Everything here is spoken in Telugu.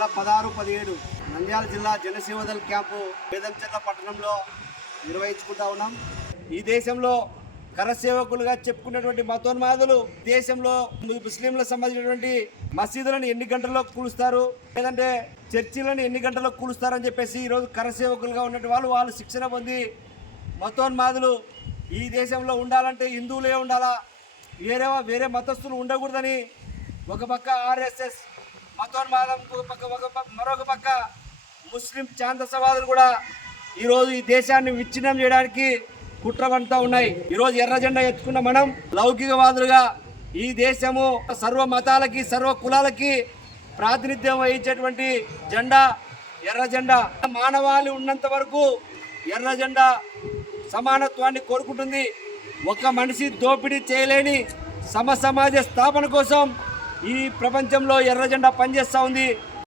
నెల పదహారు పదిహేడు నంద్యాల జిల్లా జనసేవదల్ క్యాంపు వేదంచెర్ల పట్టణంలో నిర్వహించుకుంటా ఉన్నాం. ఈ దేశంలో కరసేవకులుగా చెప్పుకున్నటువంటి మతోన్మాదులు దేశంలో ముస్లింలకు సంబంధించినటువంటి మసీదులను ఎన్ని గంటల్లో కూలుస్తారు? లేదంటే చర్చిలను ఎన్ని గంటల్లో కూలుస్తారు అని చెప్పేసి ఈరోజు కరసేవకులుగా ఉన్నటువంటి వాళ్ళు వాళ్ళు శిక్షణ పొంది మతోన్మాదులు ఈ దేశంలో ఉండాలంటే హిందువులే ఉండాలా? వేరే వేరే మతస్థులు ఉండకూడదని ఒక పక్క ఆర్ఎస్ఎస్ మతోన్మాదం పక్క ఒక పక్క మరొక పక్క ముస్లిం ఛాందసవాదులు కూడా ఈరోజు ఈ దేశాన్ని విచ్ఛిన్నం చేయడానికి కుట్రవంతా ఉన్నాయి. ఈరోజు ఎర్ర జెండా ఎత్తుకున్న మనం లౌకికవాదులుగా ఈ దేశము సర్వ మతాలకి సర్వ కులాలకి ప్రాతినిధ్యం వహించేటువంటి జెండా ఎర్ర జెండా. మానవాళి ఉన్నంత వరకు ఎర్ర జెండా సమానత్వాన్ని కోరుకుంటుంది. ఒక మనిషి దోపిడీ చేయలేని సమ సమాజ స్థాపన కోసం ఈ ప్రపంచంలో ఎర్ర జెండా పనిచేస్తూ ఉంది.